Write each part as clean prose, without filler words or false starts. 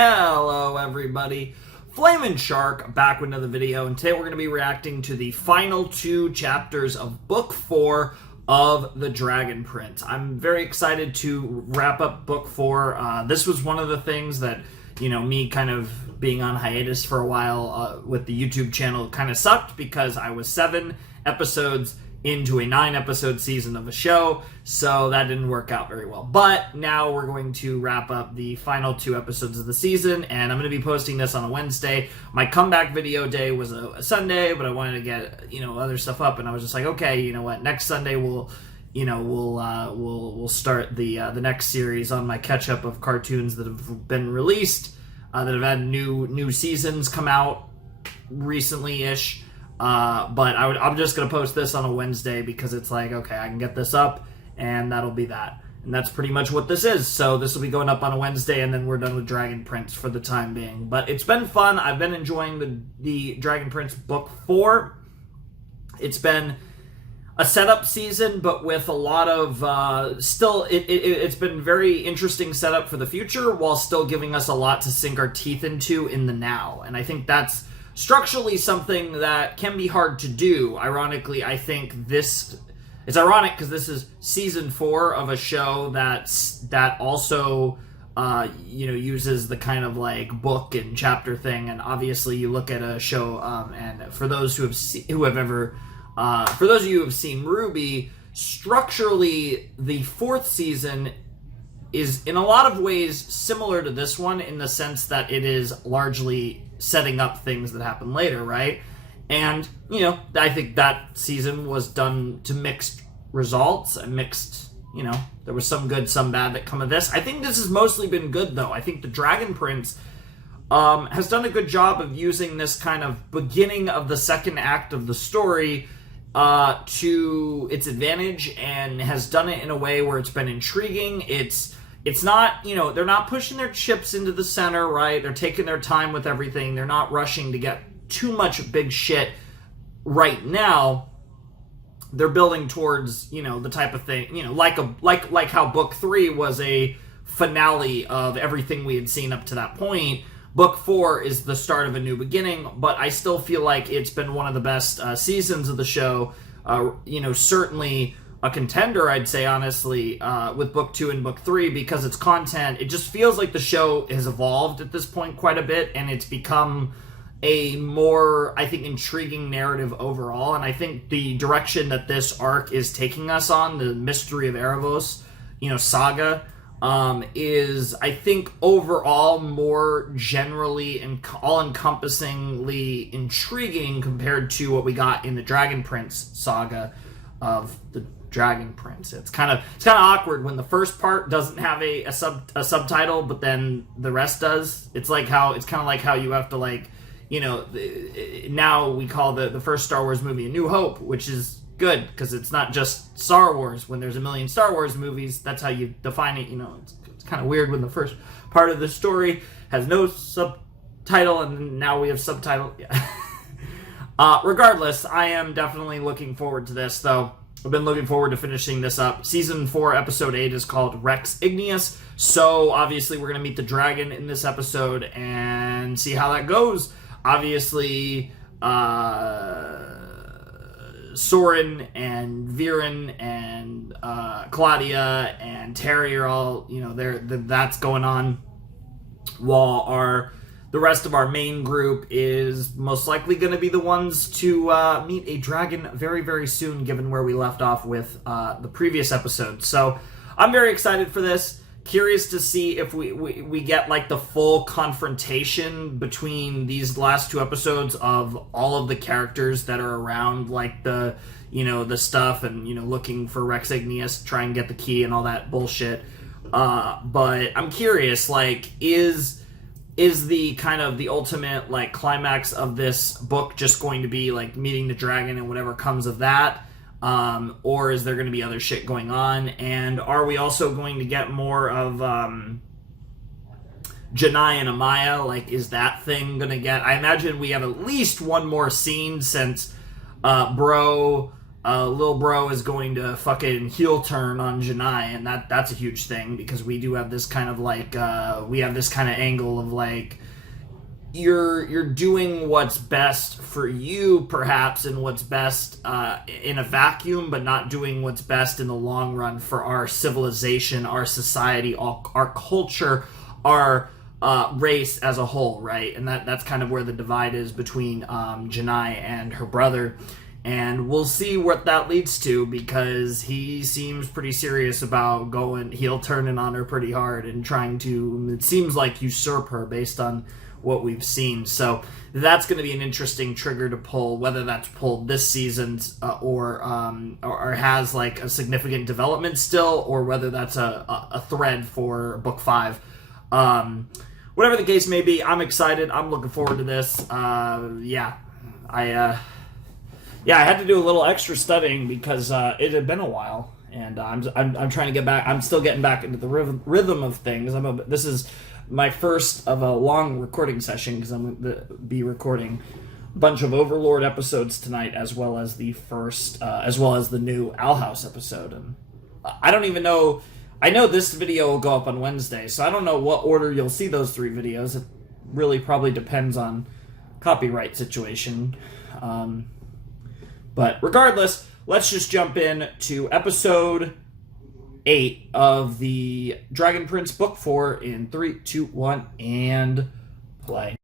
Hello everybody, Flamin' Shark back with another video, and today we're going to be reacting to the final two chapters of Book 4 of The Dragon Prince. I'm very excited to wrap up Book 4. This was one of the things that, me kind of being on hiatus for a while with the YouTube channel kind of sucked because I was 7 episodes into a 9-episode season of a show, so that didn't work out very well. But now we're going to wrap up the final 2 episodes of the season, and I'm going to be posting this on a Wednesday. My comeback video day was a Sunday, but I wanted to get, other stuff up, and I was just like, okay, you know what, next Sunday we'll start the next series on my catch-up of cartoons that have been released, that have had new seasons come out recently-ish. But I'm just going to post this on a Wednesday because it's like, okay, I can get this up, and that'll be that. And that's pretty much what this is. So this will be going up on a Wednesday, and then we're done with Dragon Prince for the time being. But it's been fun. I've been enjoying the Dragon Prince Book 4. It's been a setup season, but with a lot of, it's been very interesting setup for the future, while still giving us a lot to sink our teeth into in the now. And I think that's structurally something that can be hard to do. Ironically, I think it's ironic because this is season 4 of a show that also uses the kind of like book and chapter thing. And obviously, you look at a show, and for those for those of you who have seen RWBY, structurally, the 4th season is in a lot of ways similar to this one in the sense that it is largely setting up things that happen later, right? And, I think that season was done to mixed results and mixed, there was some good, some bad that come of this. I think this has mostly been good, though. I think the Dragon Prince has done a good job of using this kind of beginning of the second act of the story to its advantage, and has done it in a way where it's been intriguing. It's not, they're not pushing their chips into the center, right? They're taking their time with everything. They're not rushing to get too much big shit right now. They're building towards, the type of thing, like how Book 3 was a finale of everything we had seen up to that point. Book 4 is the start of a new beginning, but I still feel like it's been one of the best seasons of the show. Certainly a contender, I'd say, honestly, with Book 2 and Book 3, because its content, it just feels like the show has evolved at this point quite a bit, and it's become a more, I think, intriguing narrative overall. And I think the direction that this arc is taking us on, the Mystery of Aaravos, saga, is, I think, overall more generally and all-encompassingly intriguing compared to what we got in the Dragon Prince saga of the Dragon Prince. It's kind of awkward when the first part doesn't have a subtitle, but then the rest does. It's kind of like how you have to now we call the first Star Wars movie A New Hope, which is good because it's not just Star Wars. When there's a million Star Wars movies, that's how you define it. It's kind of weird when the first part of the story has no subtitle, and now we have subtitle. Yeah. Regardless, I am definitely looking forward to this, though. I've been looking forward to finishing this up. Season 4, Episode 8 is called Rex Igneous, so obviously we're going to meet the dragon in this episode and see how that goes. Obviously, Soren and Viren and Claudia and Terry are all, that's going on, while the rest of our main group is most likely going to be the ones to meet a dragon very, very soon, given where we left off with the previous episode. So I'm very excited for this. Curious to see if we get like the full confrontation between these last 2 episodes of all of the characters that are around, like the stuff and, looking for Rex Igneous, try and get the key and all that bullshit. But I'm curious, is the kind of the ultimate like climax of this book just going to be like meeting the dragon and whatever comes of that? Or is there going to be other shit going on? And are we also going to get more of Janai and Amaya? Like, is that thing going to get... I imagine we have at least one more scene since Bro Lil Bro is going to fucking heel turn on Janai, and that's a huge thing because we do have this kind of like we have this kind of angle of like you're doing what's best for you perhaps and what's best in a vacuum, but not doing what's best in the long run for our civilization, our society, our culture, our race as a whole, right? And that's kind of where the divide is between Janai and her brother. And we'll see what that leads to because he seems pretty serious about going heel turning on her pretty hard and trying to, it seems like, usurp her based on what we've seen. So that's going to be an interesting trigger to pull, whether that's pulled this season or has like a significant development still, or whether that's a thread for book 5. Whatever the case may be, I'm excited. I'm looking forward to this. I had to do a little extra studying because it had been a while, and I'm trying to get back. I'm still getting back into the rhythm of things. This is my first of a long recording session because I'm going to be recording a bunch of Overlord episodes tonight, as well as the new Owl House episode. And I don't even know. I know this video will go up on Wednesday, so I don't know what order you'll see those 3 videos. It really probably depends on copyright situation. But regardless, let's just jump in to episode 8 of the Dragon Prince Book 4 in 3, 2, 1, and play.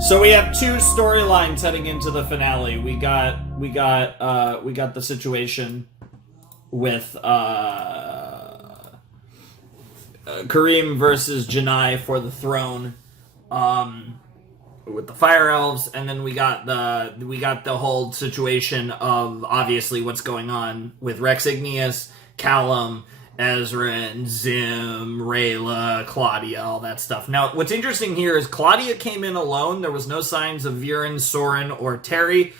So we have 2 storylines heading into the finale. We got the situation with Kareem versus Janai for the throne, with the Fire Elves, and then we got the whole situation of obviously what's going on with Rex Igneous, Callum, Ezra and Zim, Rayla, Claudia, all that stuff. Now, what's interesting here is Claudia came in alone. There was no signs of Viren, Soren, or Terry.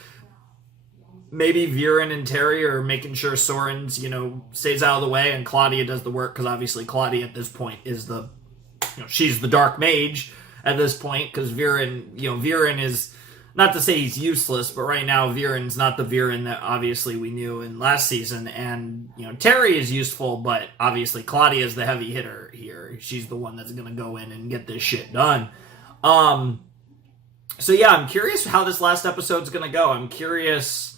Maybe Viren and Terry are making sure Soren's, stays out of the way and Claudia does the work, because obviously Claudia at this point is she's the Dark Mage at this point, because Viren is, not to say he's useless, but right now Viren's not the Viren that obviously we knew in last season, and Terry is useful, but obviously Claudia is the heavy hitter here. She's the one that's going to go in and get this shit done. So yeah, I'm curious how this last episode's going to go. I'm curious.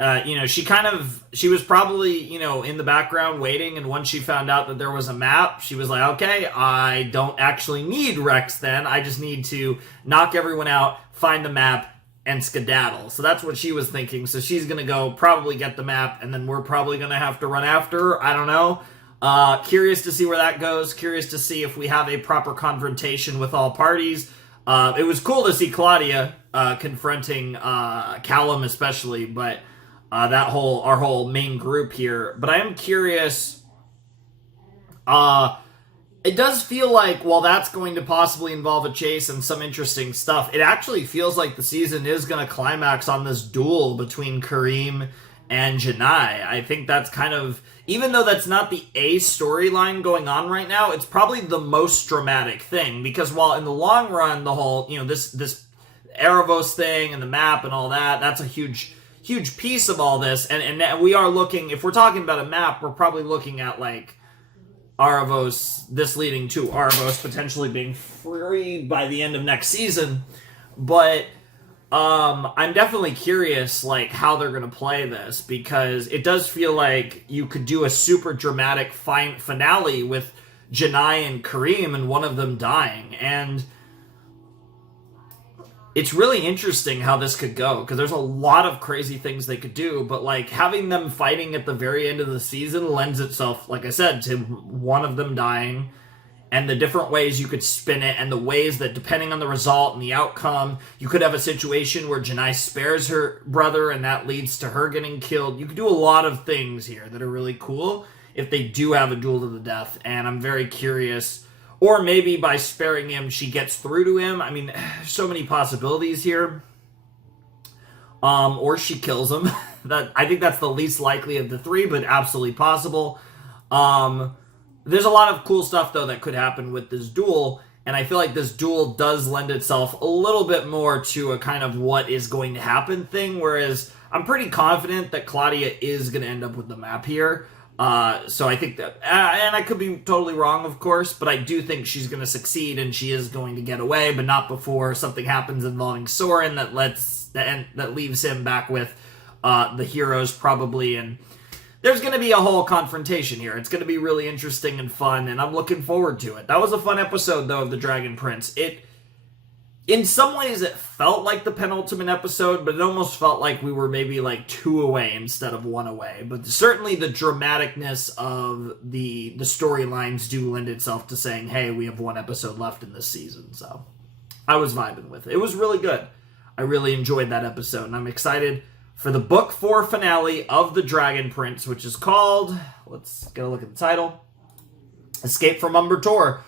She was probably, in the background waiting, and once she found out that there was a map, she was like, okay, I don't actually need Rex then. I just need to knock everyone out, find the map, and skedaddle. So that's what she was thinking. So she's going to go probably get the map, and then we're probably going to have to run after her. I don't know. Curious to see where that goes. Curious to see if we have a proper confrontation with all parties. It was cool to see Claudia confronting Callum especially, but our whole main group here. But I am curious. It does feel like, while that's going to possibly involve a chase and some interesting stuff, it actually feels like the season is going to climax on this duel between Kareem and Janai. I think that's kind of, even though that's not the A storyline going on right now, it's probably the most dramatic thing, because while in the long run, the whole, this Aaravos thing and the map and all that, that's a huge piece of all this, and we are looking, if we're talking about a map, we're probably looking at like Aaravos, this leading to Aaravos potentially being free by the end of next season. But I'm definitely curious like how they're going to play this, because it does feel like you could do a super dramatic finale with Janai and Kareem and one of them dying, and it's really interesting how this could go, because there's a lot of crazy things they could do, but like having them fighting at the very end of the season lends itself, like I said, to one of them dying, and the different ways you could spin it, and the ways that, depending on the result and the outcome, you could have a situation where Janai spares her brother and that leads to her getting killed. You could do a lot of things here that are really cool if they do have a duel to the death, and I'm very curious. Or maybe by sparing him, she gets through to him. I mean, so many possibilities here. Or she kills him. I think that's the least likely of the three, but absolutely possible. There's a lot of cool stuff, though, that could happen with this duel. And I feel like this duel does lend itself a little bit more to a kind of what is going to happen thing. Whereas I'm pretty confident that Claudia is going to end up with the map here. So I think that, and I could be totally wrong, of course, but I do think she's going to succeed and she is going to get away, but not before something happens involving Soren that leaves him back with the heroes probably, and there's going to be a whole confrontation here. It's going to be really interesting and fun, and I'm looking forward to it. That was a fun episode, though, of The Dragon Prince. In some ways, it felt like the penultimate episode, but it almost felt like we were maybe like 2 away instead of 1 away. But certainly the dramaticness of the storylines do lend itself to saying, hey, we have 1 episode left in this season. So I was vibing with it. It was really good. I really enjoyed that episode, and I'm excited for the Book 4 finale of The Dragon Prince, which is called, let's get a look at the title, Escape from Umber Tor.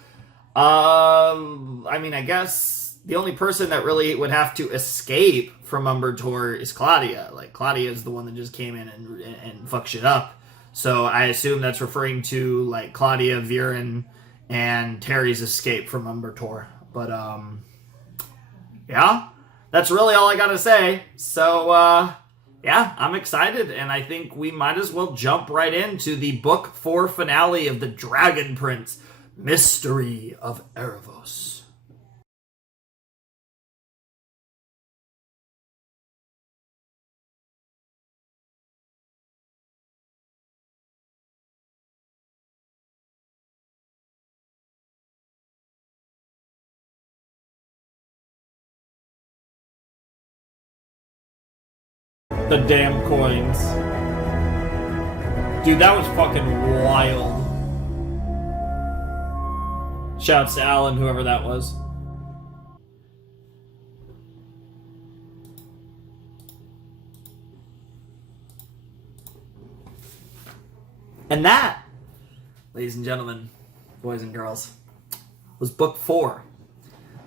I mean, I guess the only person that really would have to escape from Umber Tor is Claudia. Like, Claudia is the one that just came in and fucked shit up. So I assume that's referring to, like, Claudia, Viren, and Terry's escape from Umber Tor. But, yeah, that's really all I gotta say. So, yeah, I'm excited, and I think we might as well jump right into the Book 4 finale of The Dragon Prince, Mystery of Aaravos. The damn coins. Dude, that was fucking wild. Shouts to Alan, whoever that was. And that, ladies and gentlemen, boys and girls, was Book 4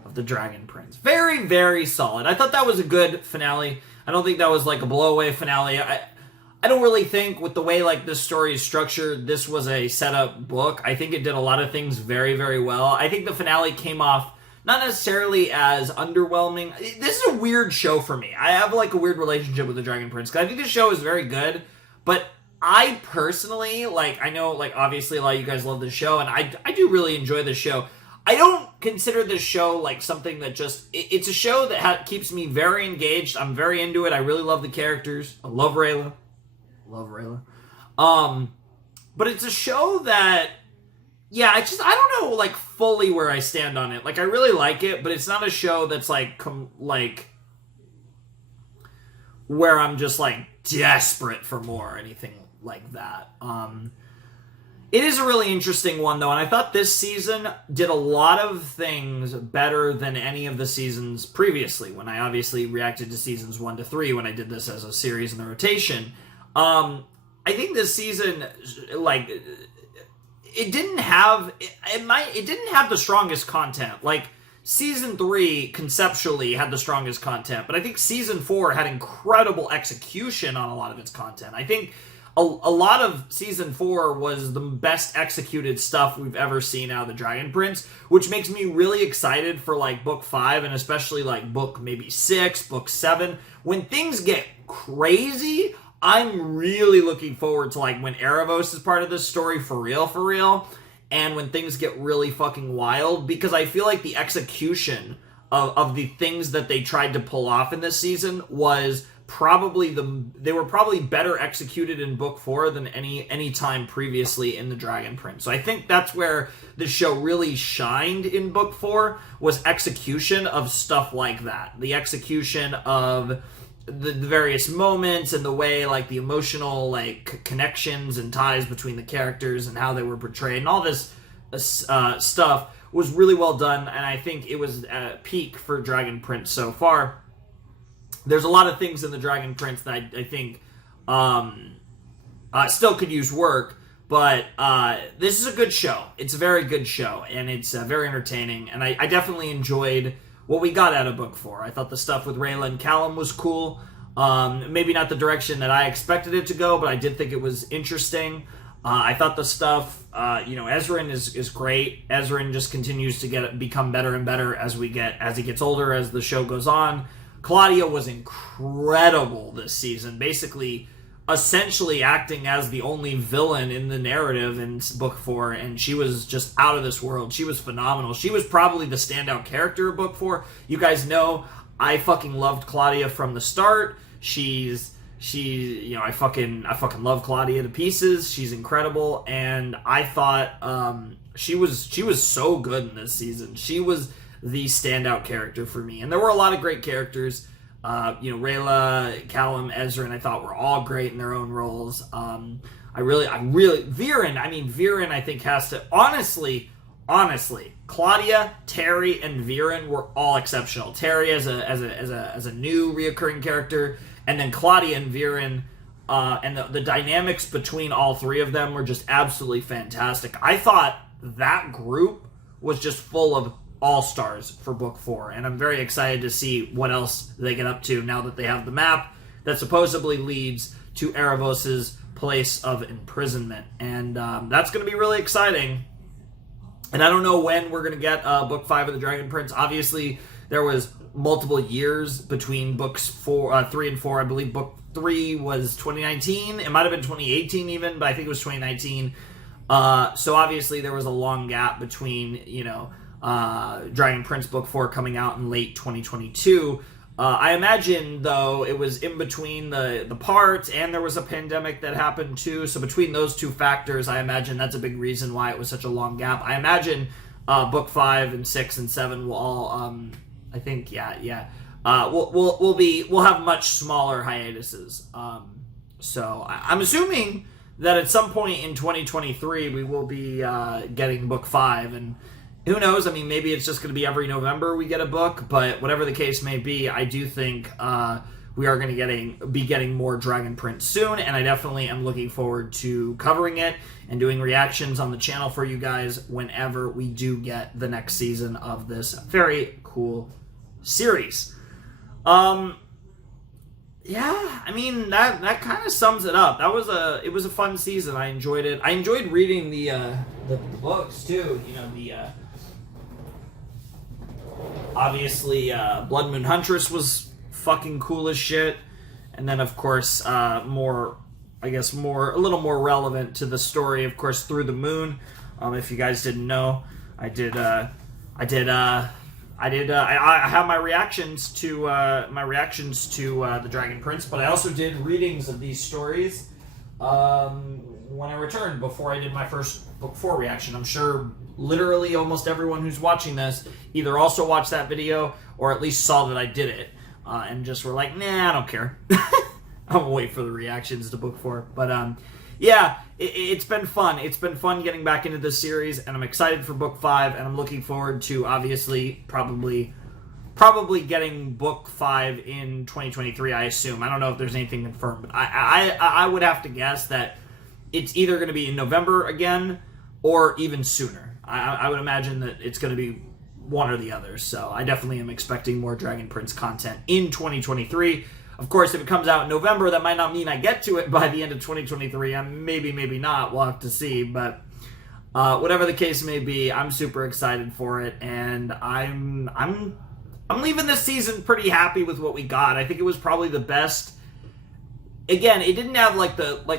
of The Dragon Prince. Very, very solid. I thought that was a good finale. I don't think that was like a blowaway finale. I don't really think with the way like this story is structured, this was a setup book. I think it did a lot of things very, very well. I think the finale came off not necessarily as underwhelming. This is a weird show for me. I have like a weird relationship with The Dragon Prince because I think the show is very good, but I personally, like, I know like obviously a lot of you guys love the show, and I do really enjoy the show. I don't consider this show like something that just... It's a show that keeps me very engaged. I'm very into it. I really love the characters. I love Rayla. But it's a show that... Yeah, I don't know, like, fully where I stand on it. Like, I really like it, but it's not a show that's, like, where I'm just, like, desperate for more or anything like that. It is a really interesting one, though, and I thought this season did a lot of things better than any of the seasons previously, when I obviously reacted to seasons 1 to 3 when I did this as a series in the rotation. I think this season, like, it didn't have the strongest content. Like, season 3 conceptually had the strongest content, but I think season 4 had incredible execution on a lot of its content. I think a lot of season 4 was the best executed stuff we've ever seen out of The Dragon Prince, which makes me really excited for, like, book 5, and especially, like, book maybe 6, book 7. When things get crazy, I'm really looking forward to, like, when Aaravos is part of this story for real, and when things get really fucking wild, because I feel like the execution of the things that they tried to pull off in this season was probably they were probably better executed in book 4 than any time previously in The Dragon Prince. So I think that's where the show really shined in book 4, was execution of stuff like that. The execution of the various moments and the way, like, the emotional, like, connections and ties between the characters and how they were portrayed and all this stuff was really well done, and I think it was at peak for Dragon Prince so far. There's a lot of things in The Dragon Prince that I think still could use work, But this is a good show. It's a very good show, and it's very entertaining. And I definitely enjoyed what we got out of book 4. I thought the stuff with Rayla and Callum was cool. Maybe not the direction that I expected it to go, but I did think it was interesting. I thought the stuff, Ezrin is great. Ezrin just continues to become better and better as he gets older, as the show goes on. Claudia was incredible this season, basically, essentially acting as the only villain in the narrative in book 4, and she was just out of this world. She was phenomenal. She was probably the standout character of book 4. You guys know I fucking loved Claudia from the start. I fucking love Claudia to pieces. She's incredible, and I thought she was so good in this season. She was the standout character for me, and there were a lot of great characters. Rayla, Callum, Ezra, I thought were all great in their own roles. Viren, I think has to honestly, Claudia, Terry, and Viren were all exceptional. Terry as a new reoccurring character, and then Claudia and Viren, and the dynamics between all three of them were just absolutely fantastic. I thought that group was just full of all-stars for book 4, and I'm very excited to see what else they get up to now that they have the map that supposedly leads to Aaravos' place of imprisonment, and that's going to be really exciting. And I don't know when we're going to get book 5 of the Dragon Prince. Obviously, there was multiple years between books 3 and 4. I believe book 3 was 2019. It might have been 2018 even, but I think it was 2019. So obviously there was a long gap between, Dragon Prince book 4 coming out in late 2022. I imagine, though, it was in between the parts, and there was a pandemic that happened, too. So between those two factors, I imagine that's a big reason why it was such a long gap. I imagine book 5 and 6 and 7 will all, we'll have much smaller hiatuses. So I'm assuming that at some point in 2023, we will be getting book 5, and who knows? I mean, maybe it's just going to be every November we get a book, but whatever the case may be, I do think we are going to be getting more Dragon Prince soon, and I definitely am looking forward to covering it and doing reactions on the channel for you guys whenever we do get the next season of this very cool series. That kind of sums it up. It was a fun season. I enjoyed it. I enjoyed reading the books too. Obviously, Blood Moon Huntress was fucking cool as shit, and then of course, a little more relevant to the story, of course, Through the Moon. If you guys didn't know, I have my reactions to the Dragon Prince, but I also did readings of these stories when I returned before I did my first book 4 reaction. I'm sure literally almost everyone who's watching this either also watched that video or at least saw that I did it and just were like, nah, I don't care. I'm gonna wait for the reactions to book 4. But it's been fun. It's been fun getting back into this series, and I'm excited for book 5, and I'm looking forward to obviously probably getting book 5 in 2023, I assume. I don't know if there's anything confirmed, but I would have to guess that it's either going to be in November again or even sooner. I would imagine that it's going to be one or the other, so I definitely am expecting more Dragon Prince content in 2023. Of course, if it comes out in November, that might not mean I get to it by the end of 2023. Maybe not. We'll have to see. But whatever the case may be, I'm super excited for it, and I'm leaving this season pretty happy with what we got. I think it was probably the best. Again, it didn't have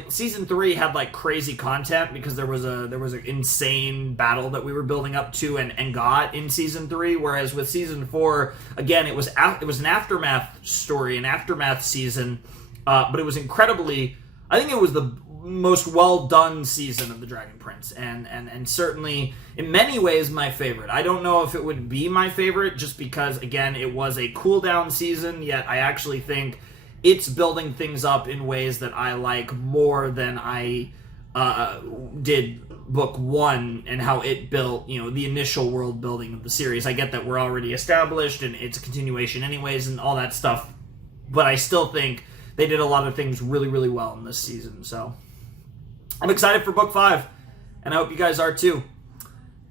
season 3 had crazy content because there was an insane battle that we were building up to and got in season 3. Whereas with season 4, again, it was an aftermath story, an aftermath season, but it was incredibly. I think it was the most well done season of the Dragon Prince, and certainly in many ways my favorite. I don't know if it would be my favorite just because again it was a cool down season. Yet I actually think it's building things up in ways that I like more than I did book 1 and how it built, the initial world building of the series. I get that we're already established and it's a continuation anyways and all that stuff, but I still think they did a lot of things really, really well in this season. So I'm excited for book 5, and I hope you guys are too.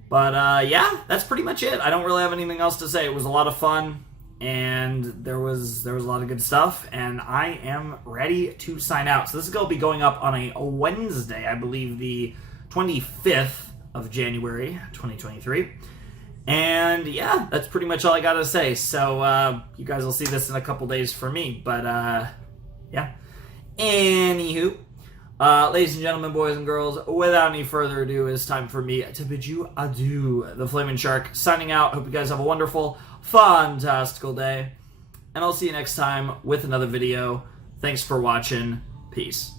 But yeah, that's pretty much it. I don't really have anything else to say. It was a lot of fun, and there was a lot of good stuff, and I am ready to sign out. So this is going to be going up on a Wednesday, I believe the 25th of January, 2023. And yeah, that's pretty much all I got to say. So you guys will see this in a couple days for me. But yeah. Anywho, ladies and gentlemen, boys and girls, without any further ado, it's time for me to bid you adieu. The Flaming Shark signing out. Hope you guys have a wonderful, fantastical day. And I'll see you next time with another video. Thanks for watching. Peace.